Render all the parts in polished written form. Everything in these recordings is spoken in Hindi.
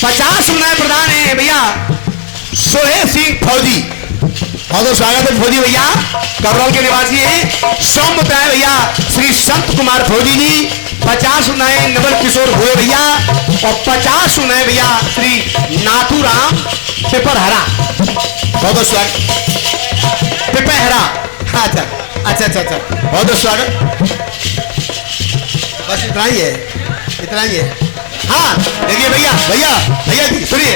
50 नए प्रधान है भैया सोहे सिंह फौजी। बहुत बहुत स्वागत है फौजी भैया, कबरौल के निवासी हैं। सौम्य है भैया श्री संत कुमार फौजी जी। 50 नए नवल किशोर हुए भैया और 50 नए भैया श्री नाथूराम पिपरहरा। बहुत बहुत स्वागत पिपरहरा। अच्छा अच्छा अच्छा अच्छा, बहुत बहुत स्वागत। बस इतना ही है, इतना ही है। हाँ देखिए भैया भैया भैया जी सुनिए।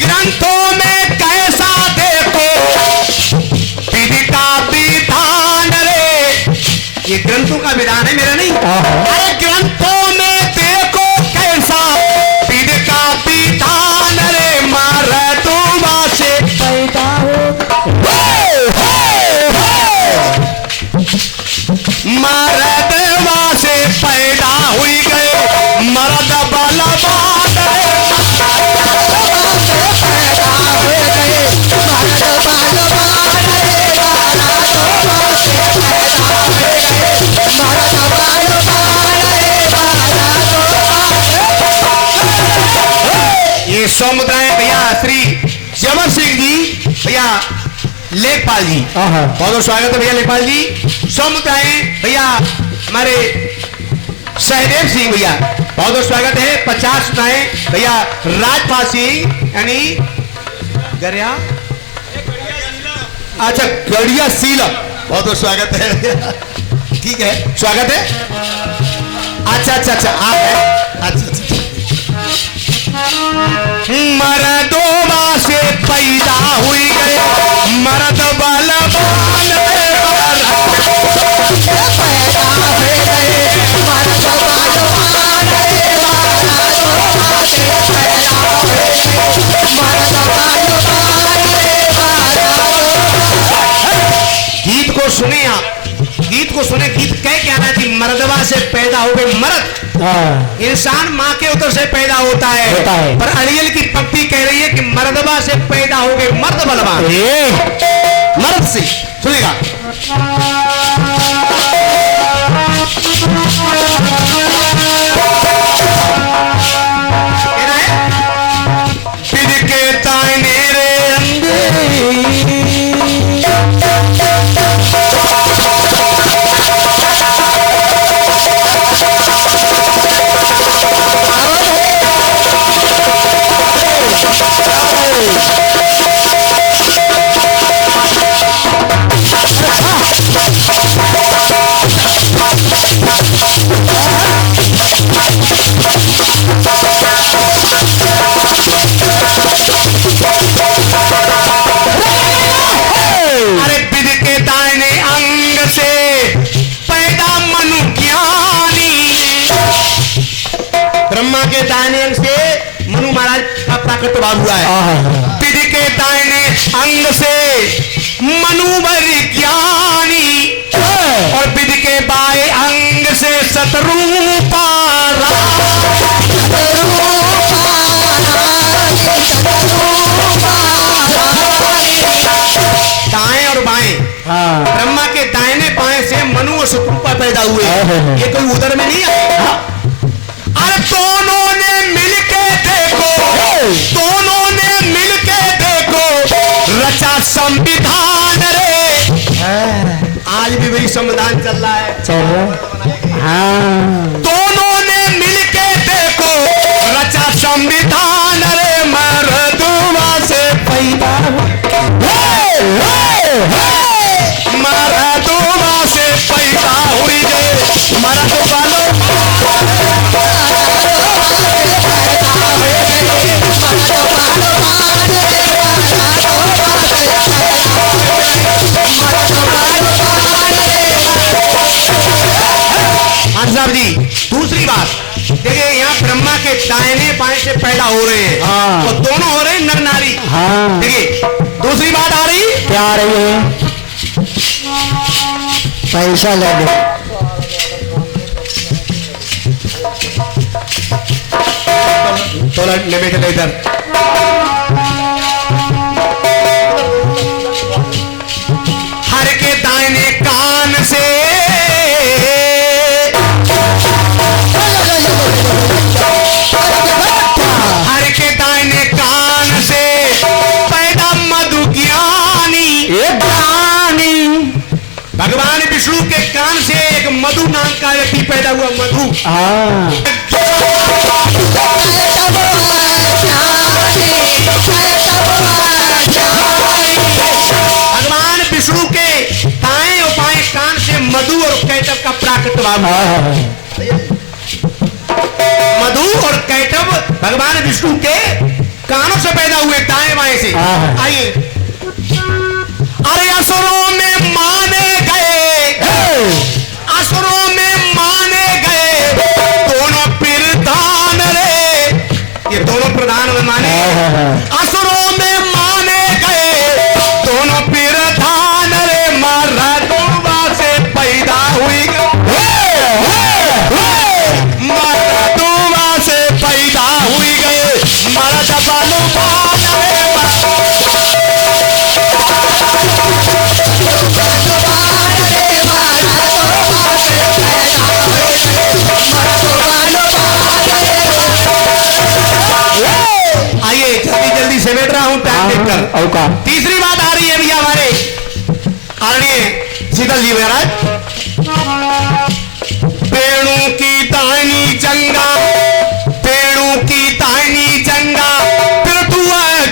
ग्रंथों में कैसा देखो विधि का विधान रे। ये ग्रंथों का विधान है, मेरा नहीं। अरे ग्रंथों में देखो कैसा विधि का विधान रे। मर्दवा से पैदा मर्दवा से पैदा हुई गए मर्द बलवान रे। ये समुदाय भैया श्री जमर सिंह जी भैया लेखपाल जी। बहुत बहुत स्वागत है भैया लेखपाल जी। समुदाय भैया हमारे सहदेव सिंह भैया, बहुत बहुत स्वागत है। 50 नए भैया राजपाल सिंह यानी गरिया, अच्छा गड़िया सीलम, बहुत बहुत स्वागत है। ठीक है स्वागत है। अच्छा अच्छा अच्छा आप है। अच्छा अच्छा मर्दों से पैदा हुई गए मर्द बलवान गीत को सुने आप, गीत को सुने। गीत कह क्या ना कि मर्दवा से पैदा हो गए मर्द। इंसान माँ के उतर से पैदा होता है, पर अड़ियल की पक्ति कह रही है कि मर्दवा से पैदा हो गए मर्द बलवान। मर्द से सुनेगा। विधि के ताने रे के दाहिने अंग से मनु महाराज का प्राकट्यभाव हुआ है। विधि के दाहिने अंग से मनु ज्ञानी और विधि के बाएं अंग से शतरूपा दाएं और बाएं। ब्रह्मा के दाहिने बाएं से मनु और शतरूपा पैदा हुए। ये कोई उधर में नहीं है। अरे दोनों ने मिलके देखो, दोनों ने मिलके देखो रचा संविधान रे। आज भी वही संविधान चल रहा है, चल रहा है। दोनों ने मिलके देखो रचा संविधान रे। मर्दवा से पैदा मर्दवा से पैदा हुई गए मर्द वालों। बात देखिए, यहाँ ब्रह्मा के दाहिने बाएं से पैदा हो रहे हैं और दोनों हो रहे हैं नर नारी। देखिए दूसरी बात आ रही, क्या आ रही है? पैसा ले लो। थोड़ा लेवे चले इधर। हर के दाहिने कान से भगवान विष्णु के कान से एक मधु नाम का व्यक्ति पैदा हुआ। मधु भगवान विष्णु के दाएं और बाएं कान से मधु और कैटव का प्राकट्यभाव। मधु और कैटव भगवान विष्णु के कानों से पैदा हुए, दाएं बाएं से। आइए, अरे असुरों में माने गए, असुरों में माने गए दोनों प्रधान रे, ये दोनों प्रधान में माने, असुरों में माने गए दोनों प्रधान रे, मरदुआ से पैदा हुई, मरदुआ से पैदा हुई गए मरद बलवान रे। आइए जल्दी से बैठ रहा हूं टाइम देखकर। तीसरी बात आ रही है भैया हमारे आदरणीय शीतल जी महाराज। पेड़ों की दाहिनी जंगा, पेड़ों की दाहिनी जंगा, पृथु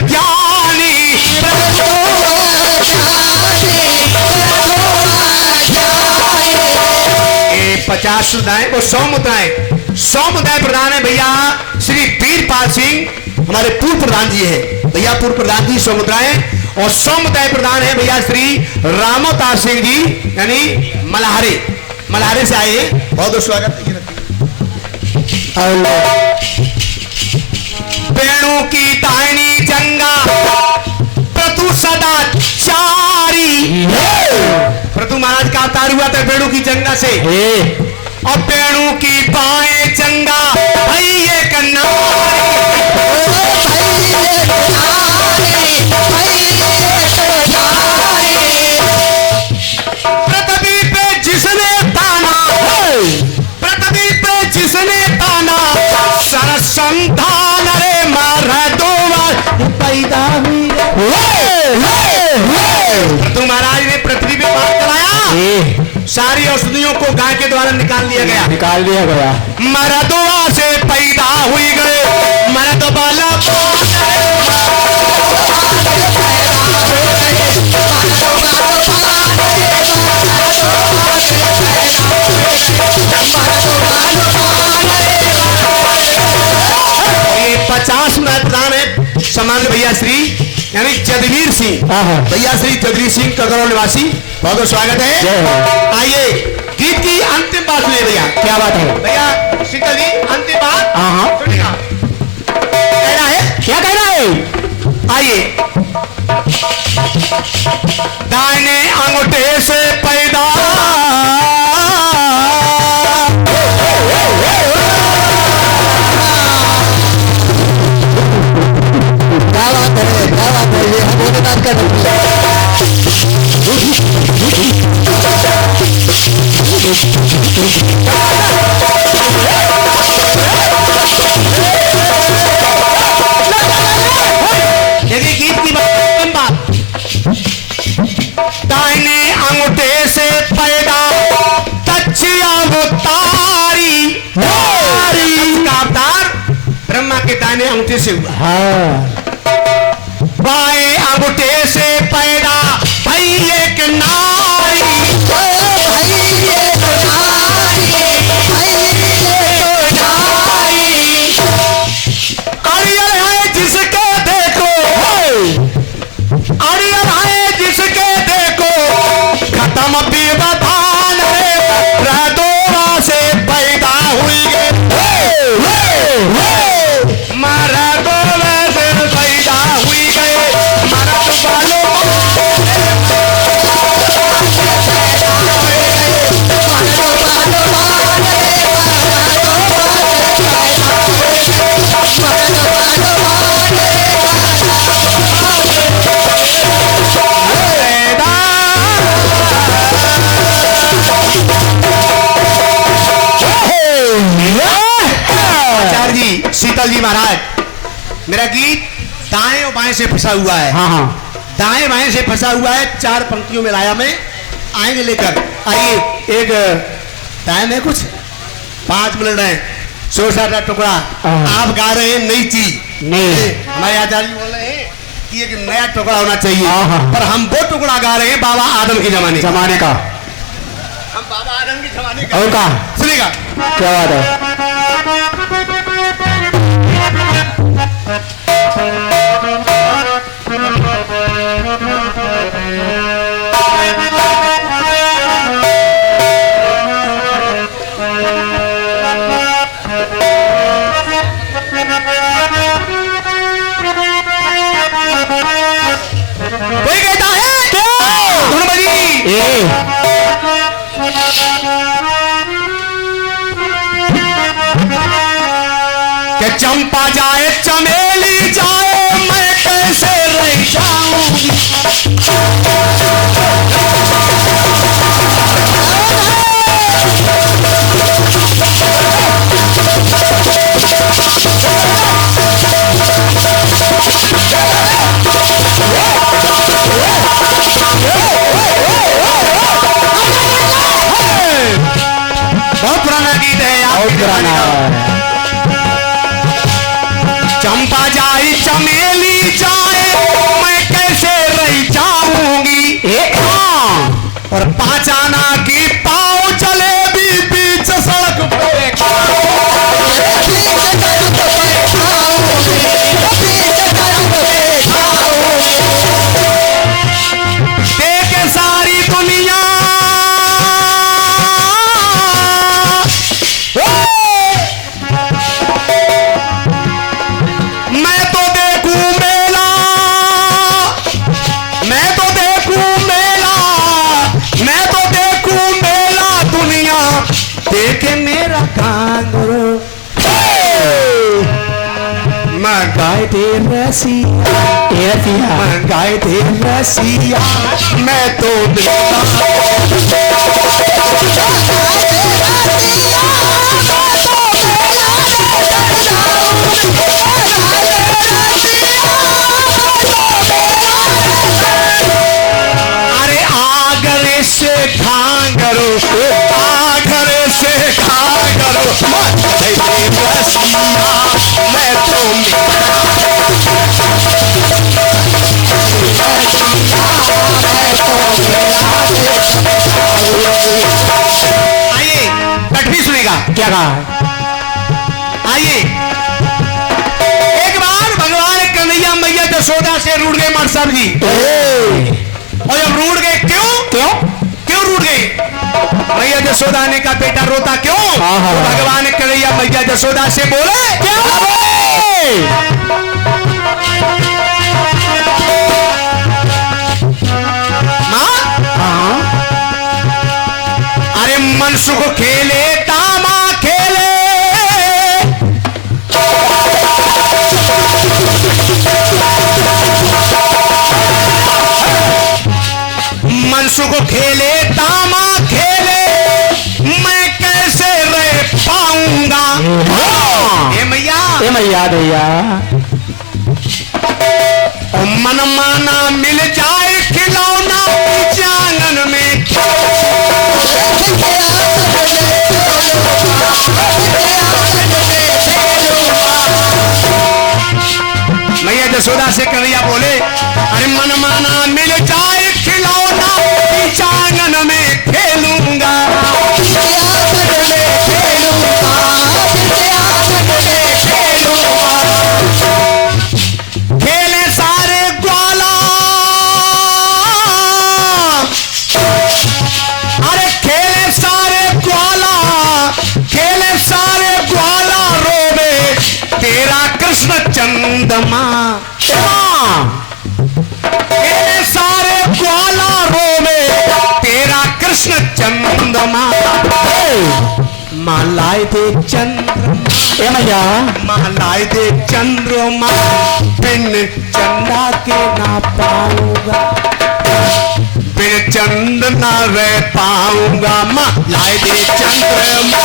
ज्ञानी, 50 सुधाएं और 100 मुद्राएं, 100 मुद्राएं प्रधान है भैया श्री वीरपाल सिंह, हमारे पूर्व प्रधान जी है भैया, पूर्व प्रधान जी 100 मुद्राएं, और 100 मुद्राएं प्रधान है भैया श्री रामोतार सिंह जी, यानी मल्हारे, मल्हारे से आए, बहुत बहुत स्वागत है। पेड़ों की दाहिनी जंगा प्रतु सदा चारी, प्रतु महाराज का अवतार हुआ था पेड़ों की जंगा से, और पेड़ों की बाएं जंगा भैये कन्ना, पृथ्वी पे जिसने ताना, पृथ्वी पे जिसने ताना, सरसंधान रे मरदुआ पैदा हुई। पृथु महाराज ने पृथ्वी पे बात कराया, सारी औषधियों को गाय के द्वारा निकाल दिया गया, मरदुआ से पैदा हुई गए मरद बाला। ये 50 मिनट प्रधान है समान भैया श्री यानी जदवीर सिंह, भैया श्री जदवीर सिंह कगरौल निवासी, बहुत बहुत स्वागत है। आइए गीत की अंतिम बात ले भैया। क्या बात है भैया शीतल जी? अंतिम बात सुनिएगा, कहना है, क्या कहना है? आइए, दाहिने अंगूठे से पैदा यदि गीत की बात, दाहिने अंगूठे से पैदा तच्छिया वो तारी, का अवतार ब्रह्मा के दाहिने अंगूठे से हुआ। बाएं अंगूठे से पैदा भैये के नारी, अरियल है जिसके देखो, अरियल है जिसके देखो, खत्म व्यवधान रे, मरदुआ से पैदा हुई गए। मेरा गीत दाएं और बाएं से फंसा हुआ है। हाँ हाँ दाएं बाएं से फंसा हुआ है, 4 पंक्तियों में लाया मैं, आएंगे लेकर। आइए, एक टाइम है कुछ 5 मिनट है, 100 टुकड़ा आप गा रहे हैं नई चीज। नहीं, हमारे आचार्य बोल रहे हैं कि एक नया टुकड़ा होना चाहिए, हाँ। पर हम वो टुकड़ा गा रहे हैं बाबा आदम के जमाने का। हम बाबा आदम के जमाने का। और का सुनेगा क्या बात है। कोई कहता है क्यों धुन बजी। कि चंपा जाए चमेली जाए मैं कैसे रह जाऊंगी। बहुत पुराना गीत है, बहुत पुराना है। चंपा जाए चमेली जाए मैं कैसे रह जाऊंगी। और 5 आना की पाँव चले भी बीच सड़क पे। देखे सारी दुनिया मैं तो देखूं मेला, मैं तो देखूं मेला, मैं तो देखूं मेला दुनिया देखे मेरा कांगरो। मैं गाय दे रसिया, मैं गाय दे रसिया, मैं तो अरे आगरे से खांगरो, आगरे से खांगरो, मैं दे रसिया, मैं तो आइए कठरी सुनेगा क्या कहा है। आइए। एक बार भगवान कन्हैया मैया जसोदा से रूठ गए मार साहब जी। और जब रूठ गए क्यों क्यों क्यों रूठ गए। मैया जसोदा ने कहा बेटा रोता क्यों। तो भगवान कन्हैया मैया जसोदा से बोले क्या अरे मन सुख खेले तामा खेले, मन सुख खेले तामा खेले मैं कैसे रह पाऊंगा। ए मैया दैया और मन माना मिल जाए खिलौना आंगन में। मैया जसोदा से कन्हैया बोले अरे मन माना मिल जाए खिलौना आंगन में खेलूंगा। खेले सारे ग्वाला, अरे खेले सारे ग्वाला, खेले सारे ग्वाला रोवे तेरा कृष्ण चंद्रमा। खेले सारे ग्वाला रोवे तेरा कृष्ण चंद्रमा। मालाए दे चंद्रमा, मालाए दे चंद्रमा बिन चंदा के ना पाऊंगा, बिन चंद ना रह पाऊंगा। मालाए दे चंद्रमा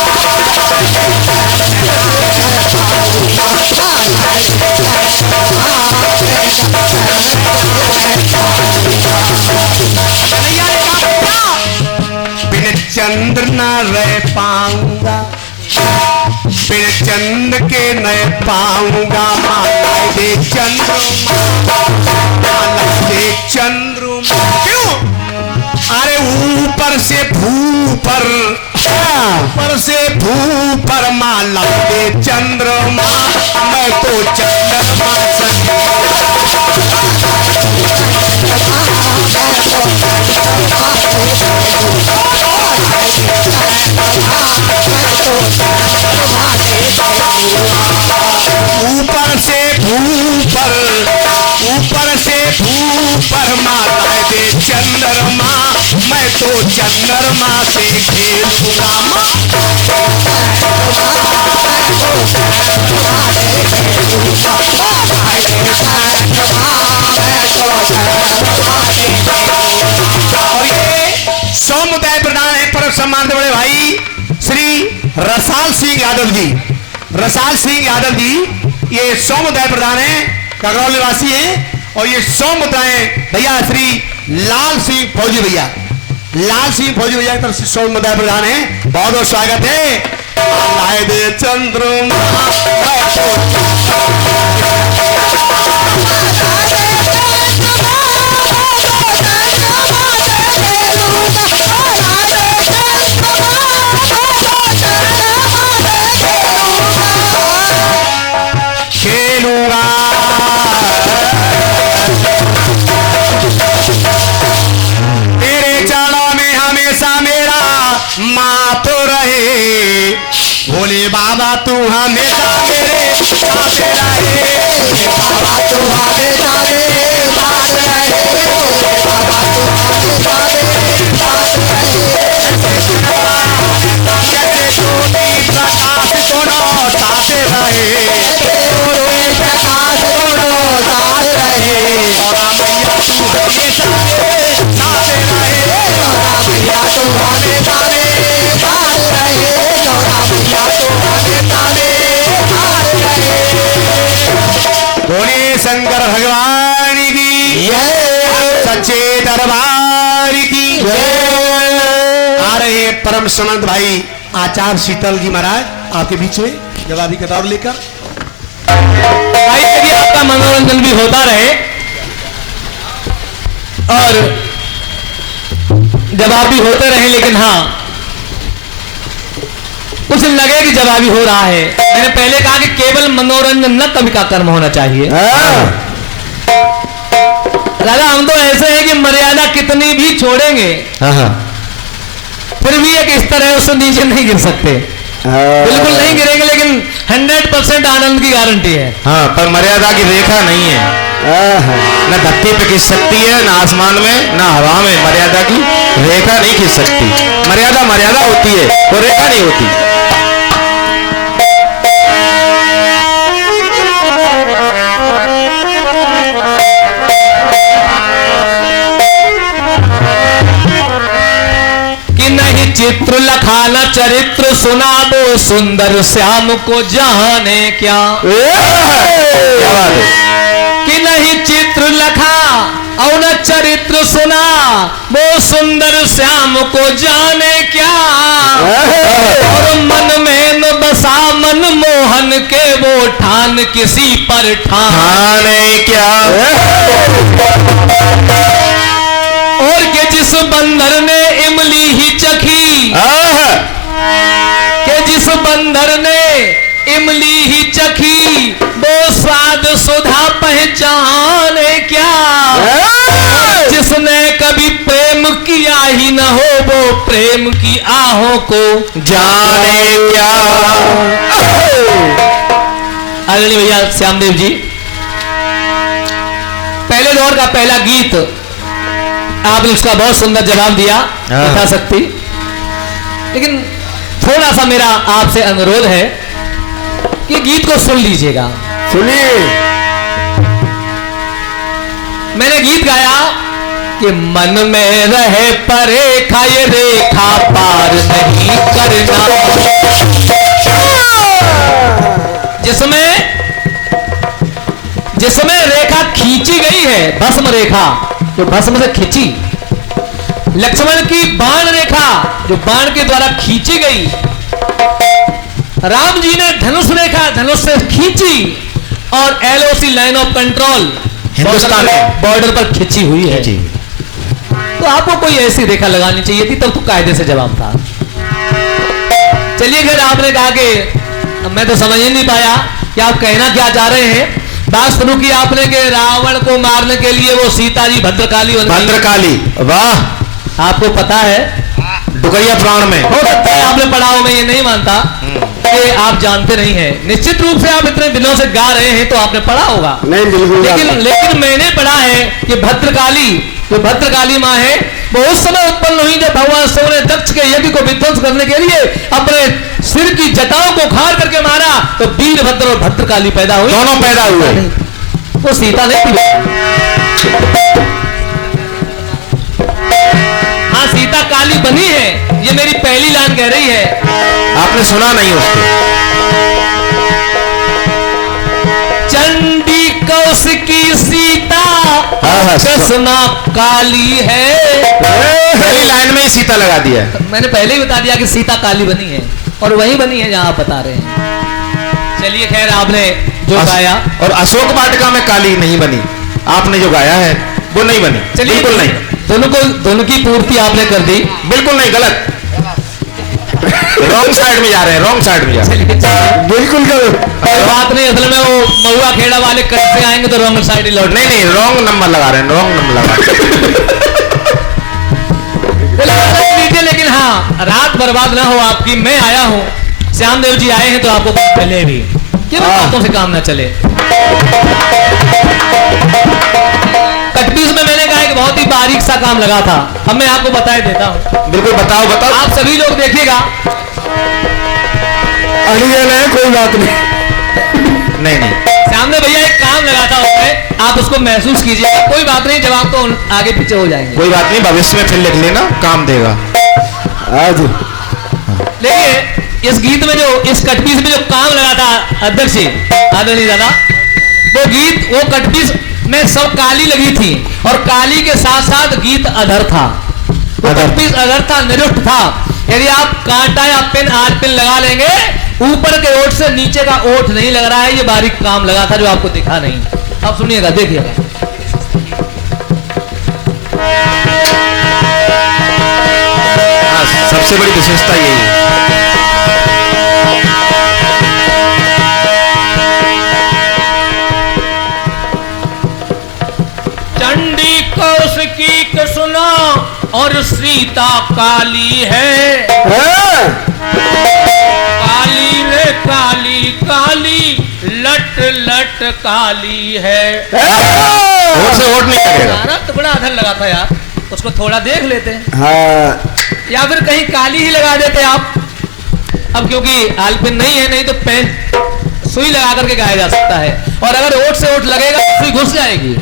न रह पाऊंगा, फिर चंद के न पाऊंगा। माला दे चंद्रमा, माला दे चंद्रमा। क्यों? अरे ऊपर से भूपर, ऊपर से भूपर माला दे चंद्रमा, मैं तो चंद्रमा ऊपर से भूपर, ऊपर से भूपर माला दे चंद्रमा, मैं तो चंद्रमा से खेलूंगा। और ये समुदाय प्रधान है परम सम्मान बड़े भाई श्री रसाल सिंह यादव जी। रसाल सिंह यादव जी ये समुदाय प्रधान है, कगरौल निवासी है। और ये समुदाय भैया श्री लाल सिंह फौजी भैया, लाल सिंह फौजी भैया की तरफ से समुदाय प्रधान है। बहुत बहुत स्वागत है। लाए दे चंद्रमा, खेलूंगा तेरे चरणों में हमेशा मेरा मात रहे। भोले बाबा तू हमेशा मेरे साथ रहे, बाबा तू हमेशा मेरे साथ रहे, बाबा तू हमेशा मेरे साथ रहे। जैसे ज्योति प्रकाश दोनों साथ रहे, प्रकाश दोनों साथ रहे। और मैया तू हमेशा मेरे साथ रहे, मैया तू हमेशा मेरे साथ रहे, मैया तू हमेशा मेरे साथ रहे। बोले शंकर भगवान की सच्चे दरबार की। आ रहे परम समंत भाई आचार्य शीतल जी महाराज आपके बीच में जवाबी कतार लेकर। भाई यदि आपका मनोरंजन भी होता रहे और जवाब भी होते रहे, लेकिन हाँ कुछ लगे कि जवाबी हो रहा है। मैंने पहले कहा कि केवल मनोरंजन न कवि का कर्म होना चाहिए। दादा हम तो ऐसे हैं कि मर्यादा कितनी भी छोड़ेंगे फिर भी एक स्तर है, उससे नीचे नहीं गिर सकते। बिल्कुल नहीं गिरेंगे, लेकिन 100% आनंद की गारंटी है। हाँ, पर मर्यादा की रेखा नहीं है। न धरती पे खींच सकती है, न आसमान में, न हवा में। मर्यादा की रेखा नहीं खींच सकती। मर्यादा मर्यादा होती है, वो रेखा नहीं होती। चित्र लखाना चरित्र सुना वो सुंदर श्याम को जाने क्या। क्या बात है? कि नहीं चित्र लखा और न चरित्र सुना वो सुंदर श्याम को जाने क्या। और मन में न बसा मन मोहन के वो ठान किसी पर ठाने क्या। और के जिस बंदर ने इमली ही चखी, के जिस बंदर ने इमली ही चखी वो स्वाद सुधा पहचाने क्या। जिसने कभी प्रेम किया ही न हो वो प्रेम की आहों को जाने क्या। आदरणीय भैया श्यामदेव जी, पहले दौर का पहला गीत आपने उसका बहुत सुंदर जवाब दिया यथाशक्ति, लेकिन थोड़ा सा मेरा आपसे अनुरोध है कि गीत को सुन लीजिएगा। सुनिए। मैंने गीत गाया कि मन में रहे परेखा ये रेखा पार नहीं करना। जिसमें रेखा खींची गई है, भस्म रेखा जो भस्म से खींची, लक्ष्मण की बाण रेखा जो बाण के द्वारा खींची गई, राम जी ने धनुष रेखा धनुष से खींची और LOC line of control Hindustan में बॉर्डर पर खींची हुई है। जी। तो आपको कोई ऐसी रेखा लगानी चाहिए थी, तब तो कायदे से जवाब था। चलिए खैर, आपने कहा कि मैं तो समझ ही नहीं पाया कि आप कहना क्या चाह रहे हैं। बात शुरू की आपने कि रावण को मारने के लिए वो सीता जी भद्रकाली बन गई। भद्रकाली, वाह। आपको पता है डुगरिया पुराण में हो सकता है आपने पढ़ा हो, मैं ये नहीं मानता कि आप जानते नहीं हैं। निश्चित रूप से आप इतने दिनों से गा रहे हैं तो आपने पढ़ा होगा। नहीं, बिल्कुल। लेकिन मैंने पढ़ा है कि भद्रकाली जो भद्रकाली माँ है वो उस समय उत्पन्न हुई जब भगवान शिव ने दक्ष के यज्ञ को विध्वंस करने के लिए अपने सिर की जटाओं को उखाड़ करके मारा, तो वीरभद्र और भद्रकाली पैदा हुई। दोनों पैदा हुए। वो सीता नहीं थी। हाँ, सीता काली बनी है, ये मेरी पहली लाइन कह रही है। आपने सुना नहीं उसको? चंडी कौशिकी सीता कृष्णा काली है। पहली लाइन में ही सीता लगा दिया है। मैंने पहले ही बता दिया कि सीता काली बनी है और वही बनी है जहां आप बता रहे हैं। चलिए खैर, आपने जो गाया और अशोक वाटिका में काली नहीं बनी, आपने जो गाया है वो नहीं बनी। चलिए, बिल्कुल नहीं। दोनों की पूर्ति आपने कर दी। बिल्कुल नहीं, गलत। रॉन्ग साइड में जा रहे हैं, रॉन्ग साइड में जा रहे हैं। बिल्कुल गलत। बात नहीं, असल में वो महुआ खेड़ा वाले कट से आएंगे तो रॉन्ग साइड ही लौट। नहीं, रॉन्ग नंबर लगा रहे हैं, रॉन्ग नंबर लगा रहे हैं। लेकिन हाँ, रात बर्बाद ना हो आपकी। मैं आया हूँ, श्यामदेव जी आए हैं तो आपको पहले भी किन बातों से काम ना चले। कटपीस में मैंने कहा कि बहुत ही बारीक सा काम लगा था। अब मैं आपको बता देता हूँ। बिल्कुल, बताओ बताओ। आप सभी लोग देखिएगा। कोई बात नहीं। नहीं, सामने भैया एक काम लगा था उसमें, आप उसको महसूस कीजिएगा। कोई बात नहीं, जवाब तो आगे पीछे हो जाएंगे। कोई बात नहीं, भविष्य में फिर लिख लेना, काम देगा। आज देखिए, इस गीत में जो इस कटपीस में जो काम लगा था अध्यक्ष जी आदरणीय दादा, वो कटपीस में सब काली लगी थी और काली के साथ साथ गीत अधर था। कटपीस अधर था, निरुष्ट था। यदि आप कांटा या पेन आर पेन लगा लेंगे, ऊपर के ओठ से नीचे का ओठ नहीं लग रहा है। ये बारीक काम लगा था जो आपको दिखा नहीं। अब सुनिएगा, देखिएगा। सबसे बड़ी विशेषता यही है। चंडी कौशिकी को सुनो और सीता काली है। काली रे काली काली लट लट काली है। वोट से वोट नहीं करेगा। गाना तो बड़ा अधर लगा था यार, उसको थोड़ा देख लेते हैं। हाँ। या फिर कहीं काली ही लगा देते आप। अब क्योंकि आलपिन नहीं है, नहीं तो पेन सुई लगा करके गाया जा सकता है, और अगर ओट से ओट लगेगा तो सुई घुस जाएगी।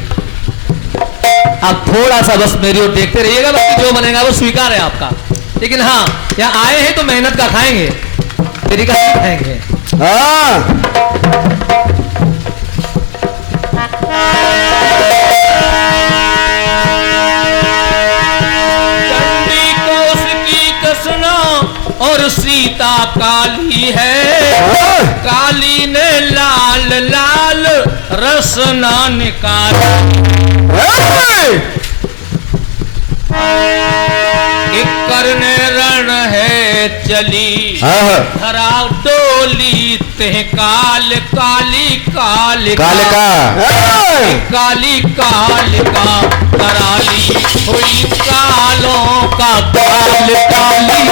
आप थोड़ा सा बस मेरी ओर देखते रहिएगा, बाकी जो बनेगा वो स्वीकार है आपका। लेकिन हाँ, यहाँ आए हैं तो मेहनत का खाएंगे, तेरी का खाएंगे। चंडी कौशिकी को सुनो और सीता काली है। काली ने लाल लाल रसना निकाला। करने रण है चली धरा डोली ते काल काली काल काल का काली काल का कराली हुई कालों का काल काली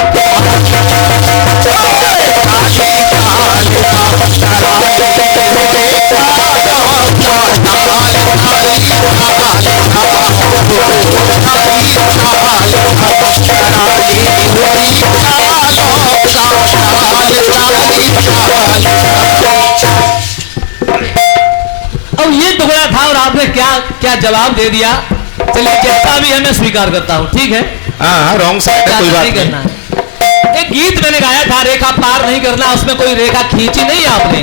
अब ये टुकड़ा था और आपने क्या क्या जवाब दे दिया। चलिए, जितना भी है मैं स्वीकार करता हूँ, ठीक है। हाँ, रॉन्ग साइड है, कोई बात नहीं करना है। एक गीत मैंने गाया था, रेखा पार नहीं करना, उसमें कोई रेखा खींची नहीं आपने,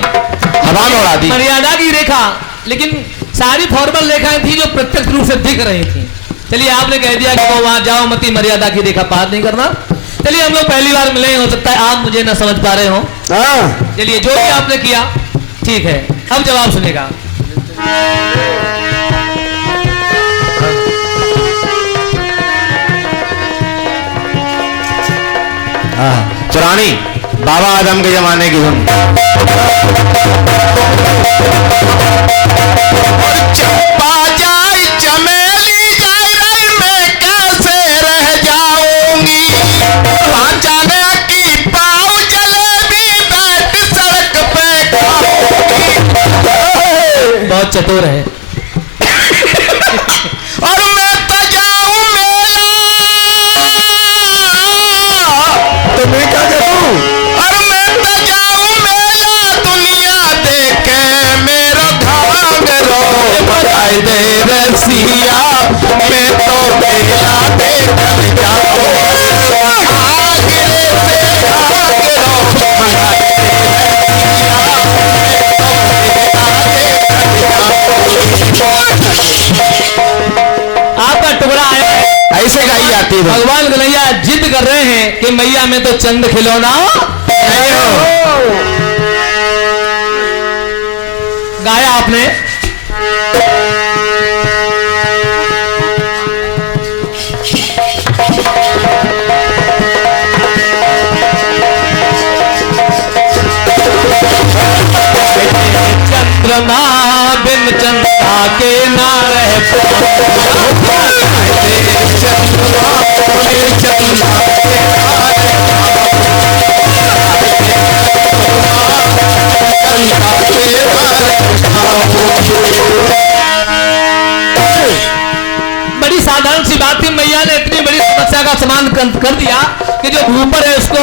हवा में उड़ा दी। मर्यादा की रेखा, लेकिन सारी फॉर्मल रेखाएं थी जो प्रत्यक्ष रूप से दिख रही थी। चलिए आपने कह दिया कि वो वहां जाओ मती मर्यादा की रेखा पार नहीं करना। चलिए हम लोग पहली बार मिले, हो सकता है आप मुझे ना समझ पा रहे हो। चलिए जो भी आपने किया ठीक है, अब जवाब सुनेगा। पुरानी बाबा आदम के जमाने की धुन। चंपा जाए चमेली जाए रही मैं कैसे रह जाऊंगी, पांचाने की पाव जलेबी बैठ सड़क पे खाऊंगी। बहुत चतुर है। और मैं तो जाऊं मेला, तो मैं क्या करूं? और मैं तो जाऊं मेला, दुनिया देखे मेरा घाघरो बताई दे रसिया, मैं तो मेला देखकर जाऊं आगरे से घाघरो बताई दे रसिया, आपका टुकड़ा आया है, ऐसे गाई जाती है। भगवान कन्हैया जिद कर रहे हैं कि मैया में तो चंद खिलौना नहीं हो। गाया आपने। चंद्रमा बिन चंद्रमा के ना रह बड़ी साधारण सी बात थी, मैया ने इतनी बड़ी समस्या का समाधान कर दिया कि जो ऊपर है उसको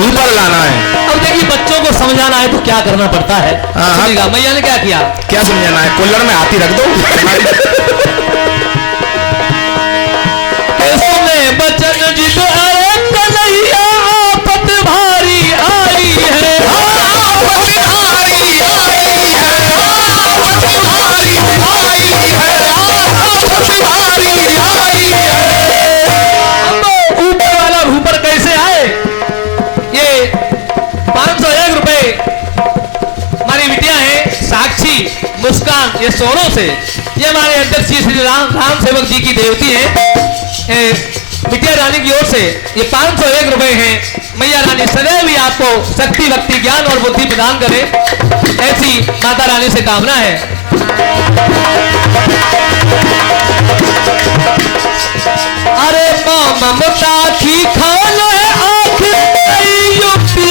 ऊपर लाना है। अब देखिए बच्चों को समझाना है तो क्या करना पड़ता है। सुनिएगा मैया ने क्या किया। क्या समझाना है? कुल्लड़ में हाथी रख दो। बचन जिद अरे कन्हैया आपत भारी आई है, आपत भारी आई है, आपत भारी आई है, आपत भारी आई है। अब ऊपर वाला ऊपर कैसे आए? ये 501 रुपए हमारी बिटिया है साक्षी मुस्कान, ये सोनों से, ये हमारे अध्यक्ष श्री राम सेवक जी की देवती है बिटिया रानी की ओर से ये 501 रुपए हैं। मैया रानी सदैव ही आपको शक्ति भक्ति ज्ञान और बुद्धि प्रदान करे, ऐसी माता रानी से कामना है। अरे ममता की खान है आखिर युक्ति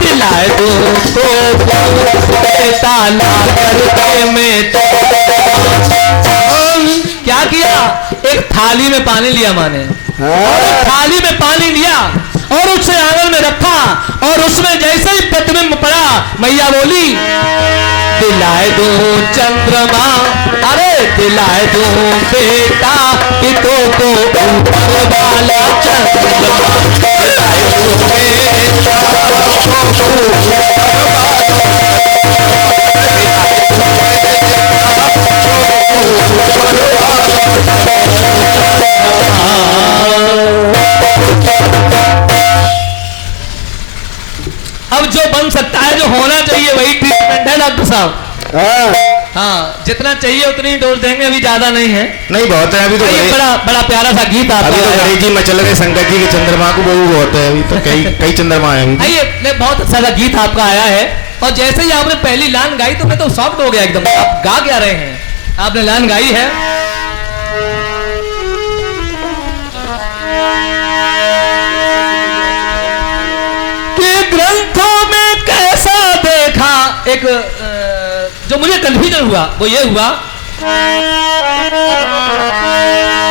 दिलाए दो तो ताला करके में क्या किया, एक थाली में पानी लिया माने, थाली में पानी लिया और उसे आंगन में रखा और उसमें जैसे ही प्रतिबिंब पड़ा मैया बोली दिलाए दो चंद्रमा, अरे दिलाए दो बेटा हितों को ऊपर वाला चंद्रमा, दिलाए दो बेटा अब जो बन सकता है, जो होना चाहिए वही ट्रीटमेंट है डॉक्टर साहब। हाँ जितना चाहिए उतनी डोज देंगे, अभी ज्यादा नहीं है। नहीं बहुत है अभी तो। बड़ा प्यारा सा गीत आता है। गणेश जी मचल रहे शंकर जी के चंद्रमा को वो बहुत है, अभी तो कई चंद्रमा है। आइए बहुत अच्छा सा गीत आपका आया है और जैसे ही आपने पहली लाइन गाई तो मैं तो शॉक्ड हो गया एकदम। आप गा क्या रहे हैं? आपने लाइन गाई है कि ग्रंथों में कैसा देखा, एक जो मुझे कन्फ्यूजन हुआ वो ये हुआ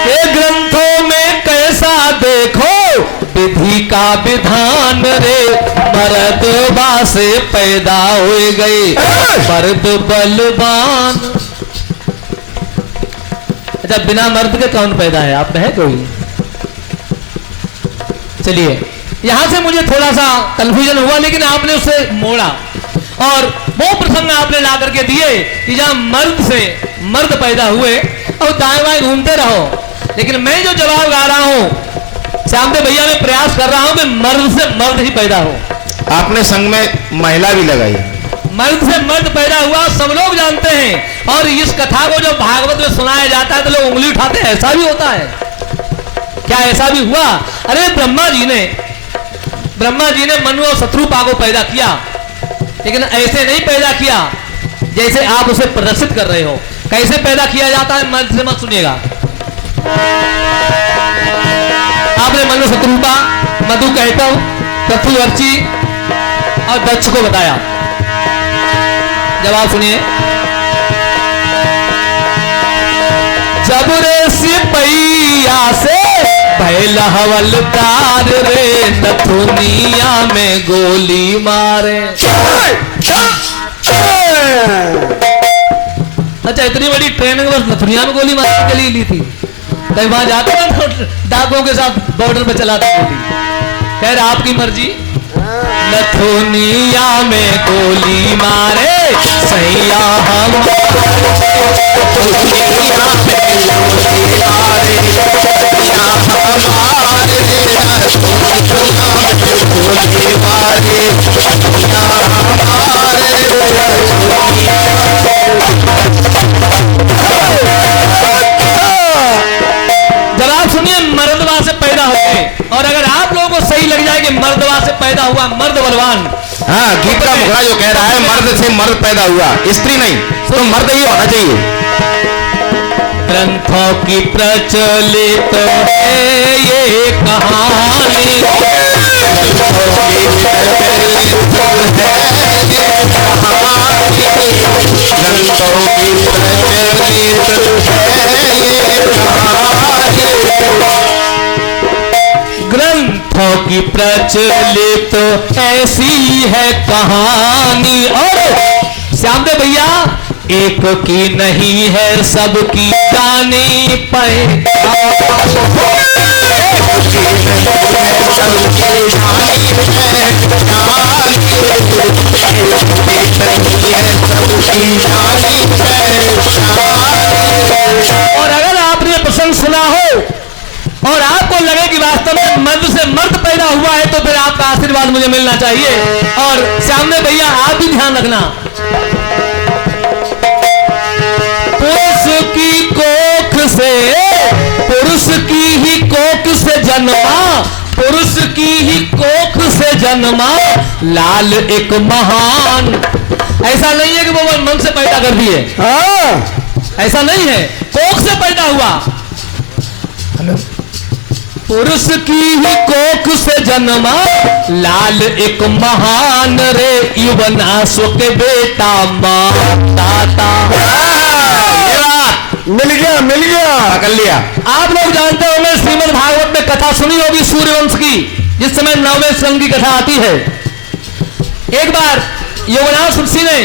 कि ग्रंथों में कैसा देखो विधि का विधान रे, मर्द व से पैदा हो गए मर्द बलवान। अच्छा, बिना मर्द के कौन पैदा है? आप में है कोई? चलिए, यहां से मुझे थोड़ा सा कंफ्यूजन हुआ, लेकिन आपने उसे मोड़ा और वो प्रसंग आपने ला करके दिए कि जहां मर्द से मर्द पैदा हुए और दाएं बाएं घूमते रहो। लेकिन मैं जो जवाब गा रहा हूं, श्यामदेव भैया, मैं प्रयास कर रहा हूं कि मर्द से मर्द ही पैदा हो। आपने संग में महिला भी लगाई। मर्द से मर्द पैदा हुआ सब लोग जानते हैं, और इस कथा को जो भागवत में सुनाया जाता है तो लोग उंगली उठाते हैं, ऐसा भी होता है क्या? ऐसा भी हुआ? अरे ब्रह्मा जी ने मनु और शत्रुपा को पैदा किया, लेकिन ऐसे नहीं पैदा किया जैसे आप उसे प्रदर्शित कर रहे हो। कैसे पैदा किया जाता है, मन से मत सुनिएगा। आपने मनु शत्रुपा, मधु कहतव, पृथ्वी और दक्ष को बताया। जवाब सुनिए। जब रे सिपैया से पहला हवलदार रे नथुनिया में गोली मारे। अच्छा, इतनी बड़ी ट्रेनिंग बस नथुनिया में गोली मारने के लिए ली थी? कहीं वहां जाते ना तो डाकुओं के साथ बॉर्डर पे चलाते गोली। खैर, आपकी मर्जी। नथुनिया में गोली मारे सैया हम, जवाब सुनिए। मर्दवा से पैदा होते, और अगर आप लोगों को सही लग जाए कि मर्दवा से पैदा हुआ मर्द बलवान। हाँ, गीत का मुखड़ा जो कह रहा है मर्द से मर्द पैदा हुआ, स्त्री नहीं, तो मर्द ही होना चाहिए। ग्रंथों की प्रचलित है ये कहानी, ग्रंथों की प्रचलित ऐसी है कहानी। और श्यामदेव भैया, एक की नहीं है सबकी जानी पे। और अगर आपने प्रसंग सुना हो और आपको लगे कि वास्तव में मर्द से मर्द पैदा हुआ है, तो फिर आपका आशीर्वाद मुझे मिलना चाहिए। और सामने भैया, आप भी ध्यान रखना, पुरुष की ही कोख से जन्मा, पुरुष की ही कोख से जन्मा लाल एक महान। ऐसा नहीं है कि वो मन से पैदा कर दिए, ऐसा नहीं है, कोख से पैदा हुआ। पुरुष की ही कोख से जन्मा लाल एक महान रे, युवनासु के बेटा मां दाता। मिल गया पकड़ लिया। आप लोग जानते होंगे, श्रीमद् भागवत में कथा सुनी होगी सूर्यवंश की, जिस समय 9वें स्कंद की कथा आती है। एक बार यवनास ऋषि ने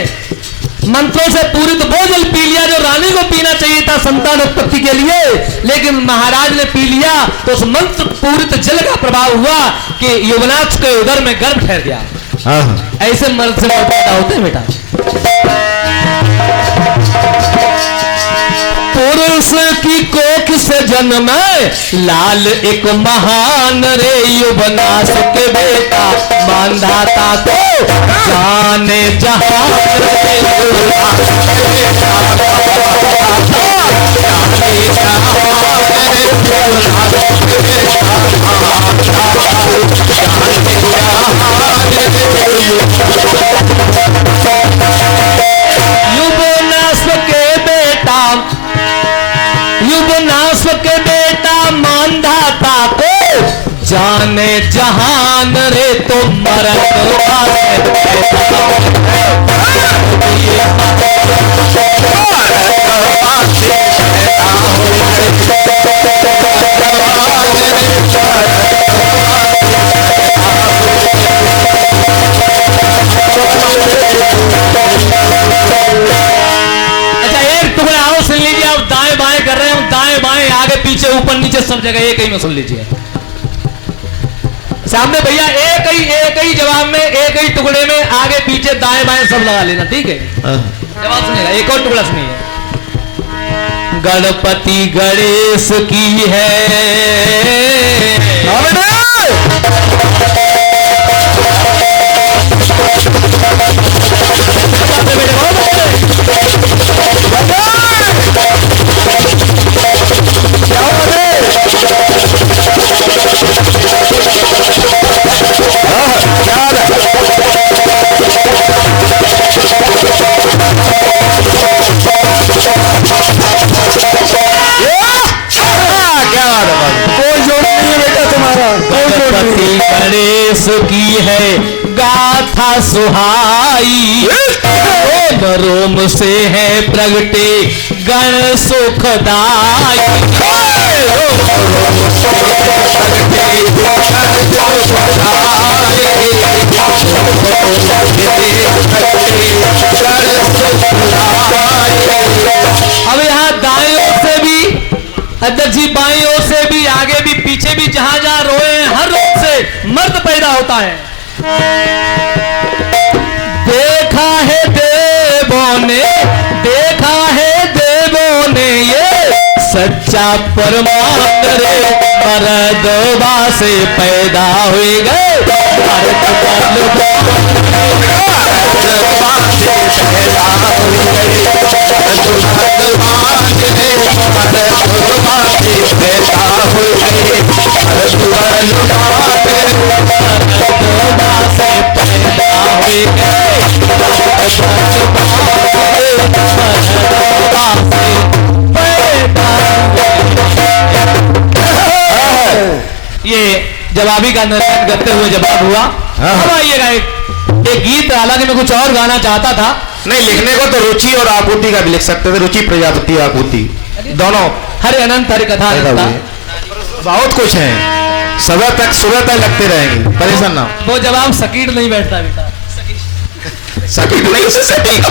मंत्रों से पूरित वो जल पी लिया जो रानी को पीना चाहिए था संतान उत्पत्ति के लिए, लेकिन महाराज ने पी लिया तो उस मंत्र पूरित जल का प्रभाव हुआ कि यवनास के उदर में गर्भ ठहर गया। ऐसे मर्द से पैदा होते हैं बेटा। पुरुष की कोख से जन्मे लाल एक महान रे, युवनास के बेटा मानधाता तो जाने जहान रे, युवनास के बेटा जाने जहान रे, युवनास के बेटा युवनास के बेटा, युवनास के बेटा मानधाता को जाने जहान रे, तो मरण पीछे सब जगह एक ही में सुन लीजिए। सामने भैया एक ही जवाब में, एक ही टुकड़े में आगे पीछे दाएं बाएं सब लगा लेना, ठीक है? जवाब सुनिएगा, एक और टुकड़ा सुनिए। गणपति गणेश की है गणेश की है गाथा सुहाई, रोम रोम से है प्रगटे गण सुखदाई। रोम रोम से प्रगटे गण सुखदाई, अब यहाँ दाएं ओर से भी अध्यक्ष जी, बाईं ओर से भी, आगे भी पीछे भी, जहां जहां रोए हैं हर रोग से मर्द पैदा होता है। देखा है देवों ने, देखा है देवों ने ये सच्चा परमात्मा रे, मर्दवा से पैदा हुए गए ये जवाबी का निर्णय करते हुए जवाब हुआ। अब आइएगा एक गीत, हालांकि मैं कुछ और गाना चाहता था। नहीं, लिखने को तो रुचि और आपूर्ति का भी लिख सकते थे, रुचि प्रजापति आपूर्ति दोनों। हरे अनंत हरि कथा बहुत कुछ है, सुबह तक लगते रहेंगे, परेशान ना। वो जवाब सकीट नहीं बैठता बेटा, सकीट नहीं, सटीक।